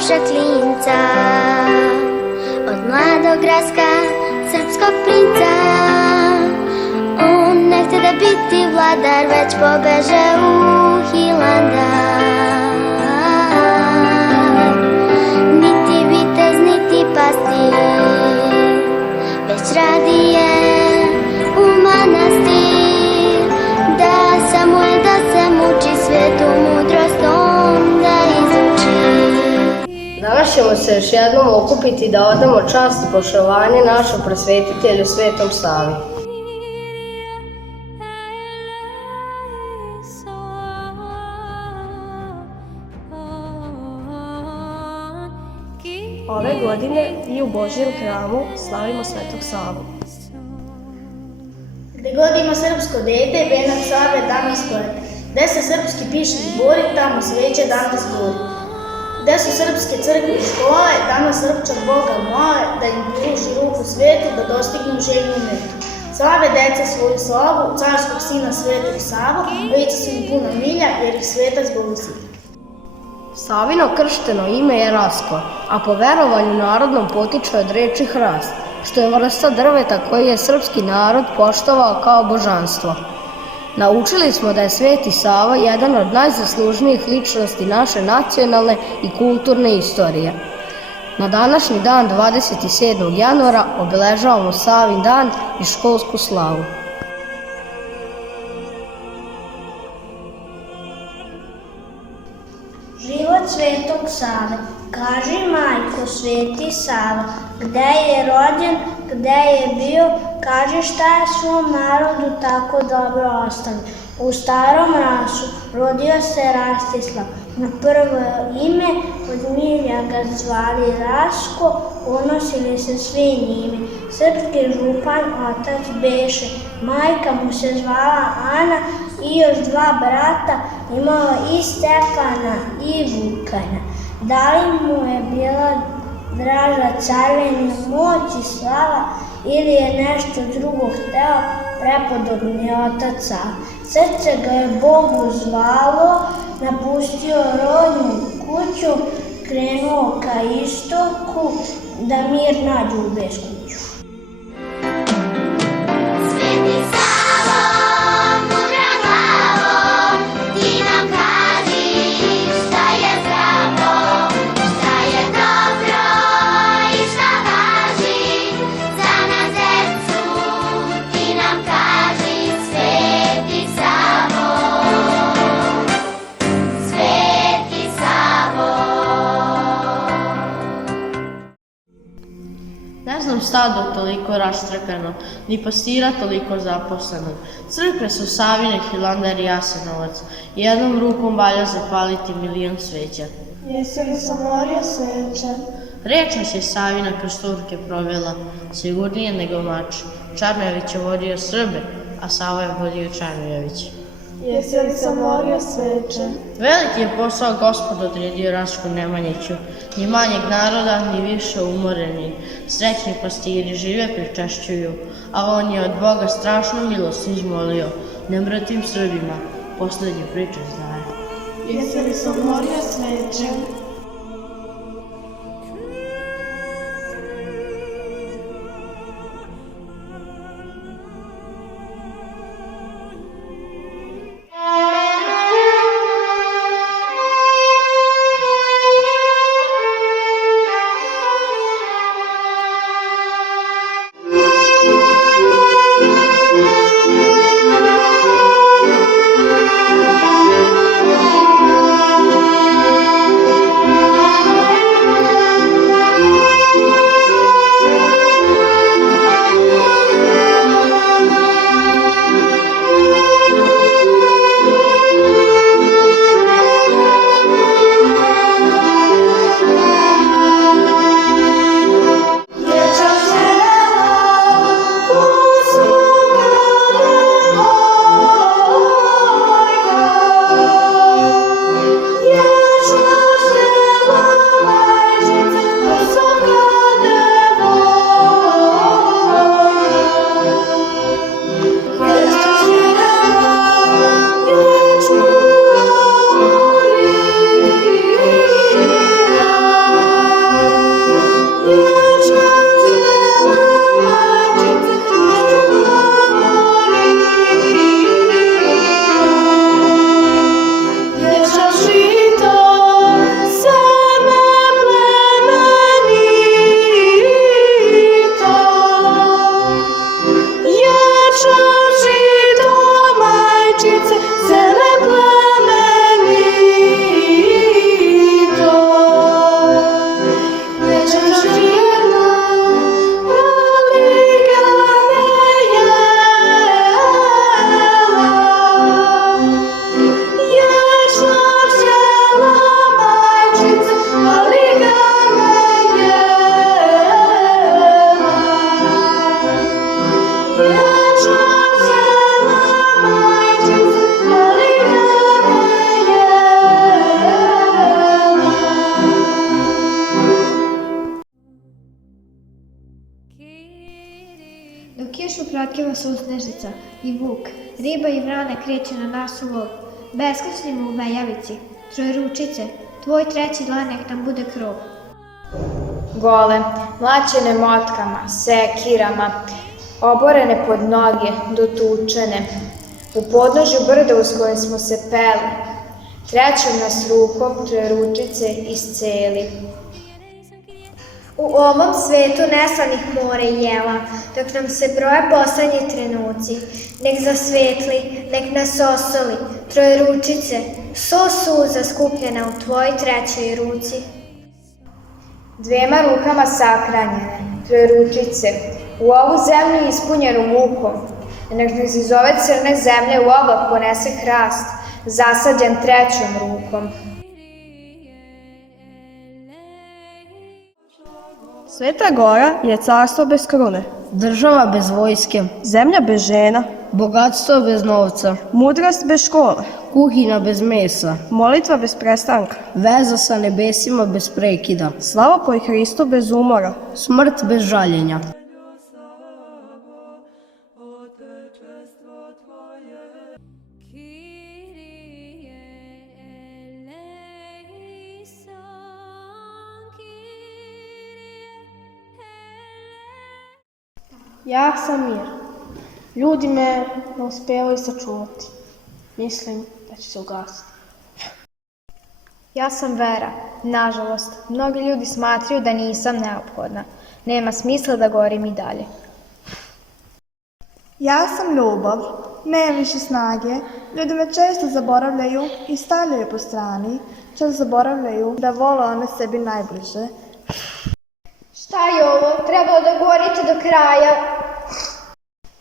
najljepša klinca, od mladog raska srpskog princa. On ne htje da biti vladar, već pobeže u Hilandar. Niti vitez, niti pastir, već radije u manastir. Da Samuel da se muči, svetu mudrost on da izuči. Danas ćemo se još jednom okupiti da odamo čast i poštovanje našem prosvetitelju Svetom Savi. Ove godine i u Božjem hramu slavimo Svetog Savu. Gde god ima srpsko dete, venac Save dan isplete. Gde se srpski pišni zbori, tamo sveće danas gori. Gde su srpske crkve i škole, danas srpčan Boga mole, da im pruži ruku svetu, da dostignu željnu metu. Slave deca svoju slavu, carskog sina Svetog Savu, lica su im puna milja, jer ih svetac bogosila. Savino kršteno ime je Rasko, a po verovanju narodnom potiče od reči hrast, što je vrsta drveta koji je srpski narod poštovao kao božanstvo. Naučili smo da je Sveti Sava jedan od najzaslužnijih ličnosti naše nacionalne i kulturne istorije. Na današnji dan, 27. januara, obeležavamo Savin dan i školsku slavu. Život Svetog Save. Kaži, majko, Sveti Sava, gde je rođen, gde je bio, kaži šta je svom narodu tako dobro ostavio. U Starom Rasu rodio se Rastislav, na prvo ime od milja ga zvali Rasko, unosili se svi njime. Srpski župan otac beše, majka mu se zvala Ana i još dva brata, imao i Stefana i Vukana. Da li mu je bila draža carevina moć i slava ili je nešto drugo hteo prepodobni otac Sava. Srce ga je Bogu zvalo, napustio rodnu kuću, krenuo ka istoku da mir nađe u beskuću. Ne znam stado toliko rastrkano, ni pastira toliko zaposlenog. Crkve su Savine, Hilandar i Jasenovac. Jednom rukom valja zapaliti milion sveća. Jesi li samorio sveće? Reč nas je Savina kroz Turke provela, sigurnije nego mač. Čarnojević je vodio Srbe, a Savo je vodio Čarnojević. Jesi li samorio sveće? Veliki je posao Gospod odredio Rasku Nemanjiću, ni manjeg naroda, ni više umoreni. Srećni pastiri žive pričašćuju, a on je od Boga strašnu milost izmolio, nemrtvim Srbima poslednju priču znaje. Jesi li samorio sveće? i vuk, riba i vrana kreću na nas u lov. Beskočnimo u vejavici, trojeručice, tvoj treći dlan nek nam bude krov. Gole, mlaćene motkama, sekirama, oborene pod noge, dotučene, u podnožju brda uz koje smo se peli, trećom nas rukom trojeručice isceli. U ovom svetu neslanih more i jela, dok nam se broje poslednji trenuci, nek zasvetli, nek nas osoli, trojeručice, so suza skupljena u tvojoj trećoj ruci. Dvema rukama sahranjene, trojeručice, u ovu zemlju ispunjenu mukom, nek nas iz ove crne zemlje u oblak ponese hrast, zasađen trećom rukom. Sveta Gora je carstvo bez krune, Država bez vojske, zemlja bez žena, bogatstvo bez novca, mudrost bez škole, kuhinja bez mesa, molitva bez prestanka, veza sa nebesima bez prekida, slava po Hristu bez umora, smrt bez žaljenja. Ja sam mir. Ljudi me ne uspevaju sačuvati. Mislim da će se ugasiti. Ja sam Vera. Nažalost, mnogi ljudi smatraju da nisam neophodna. Nema smisla da gorim i dalje. Ja sam ljubav. Nemam više snage. Ljudi me često zaboravljaju i stavljaju po strani. Često zaboravljaju da vole one sebi najbliže. Šta je ovo? Trebalo da govorite do kraja.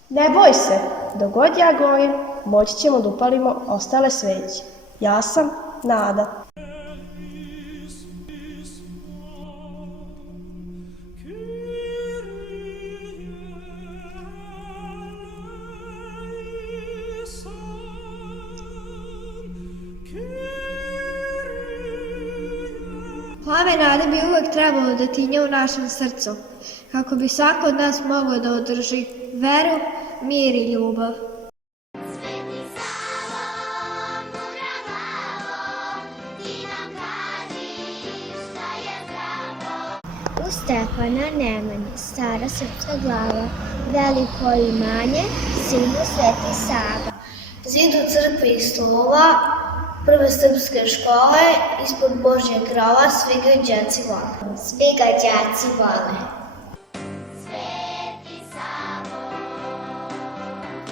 Ne boj se, dok god ja gorim, moći ćemo da upalimo ostale sveće. Ja sam Nada. Plame nade bi uvek trebalo da tinje u našem srcu, kako bi svako od nas mogao da održi veru, mir i ljubav. Sveti Savo, mudra glavo, ti nam kaži šta je zdravo. U Stefana Nemanje, stara srpska glava, veliko imanje, sinu Sveti Sava. Zid u crkvi i slova, prve srpske škole, ispod Božje krova, svi ga đaci vole. Svi ga đaci vole. Sveti Savo.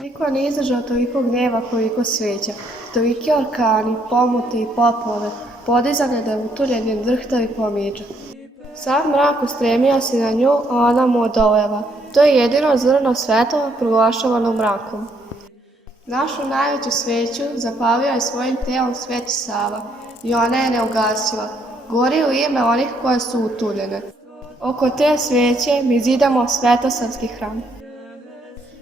Niko nije izdržao toliko gneva koliko sveća, toliki orkani, pomute i poplave, podizane da utuljeni drhtavi pomiđa. Sav mrak ustremio se na nju, a ona mu odoleva. To je jedino zrno svetlo proglašavano mrakom. Našu najveću sveću zapalio je svojim telom Sveti Sava i ona je neugasiva. Gori u ime onih koje su utuljene. Oko te sveće mi zidamo svetosavski hram.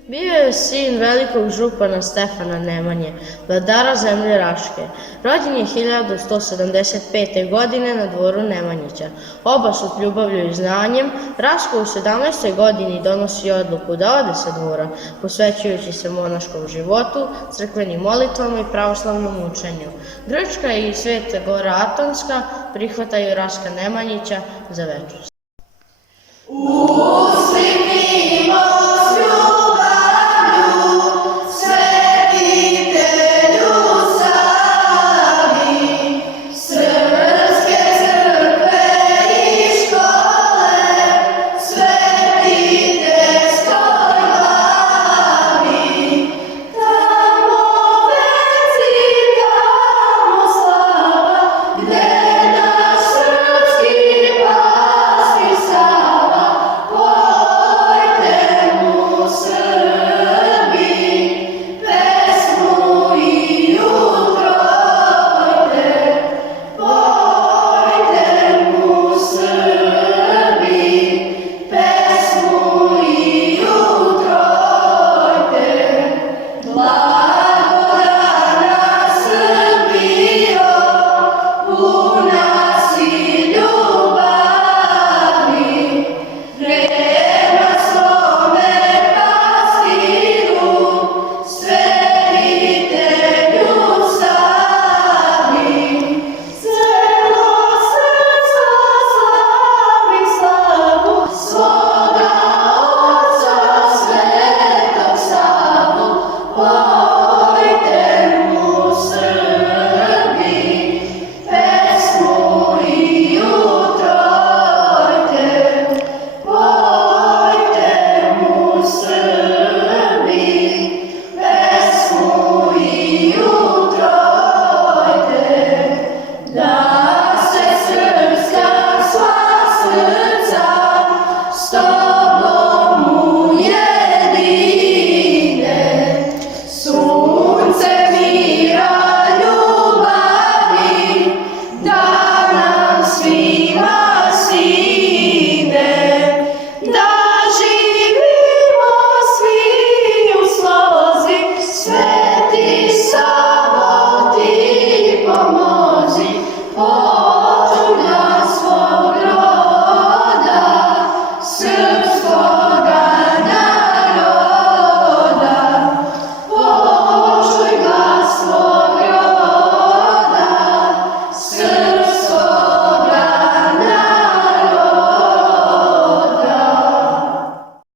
Bio je sin velikog župana Stefana Nemanje, vladara zemlje Raške. Rođen je 1175. godine na dvoru Nemanjića. Oba su ljubavlju i znanjem. Raško u 17. godini donosi odluku da ode sa dvora, posvećujući se monaškom životu, crkvenim molitvama i pravoslavnom učenju. Grčka i Sveta Gora Atonska prihvataju Raška Nemanjića za večnost.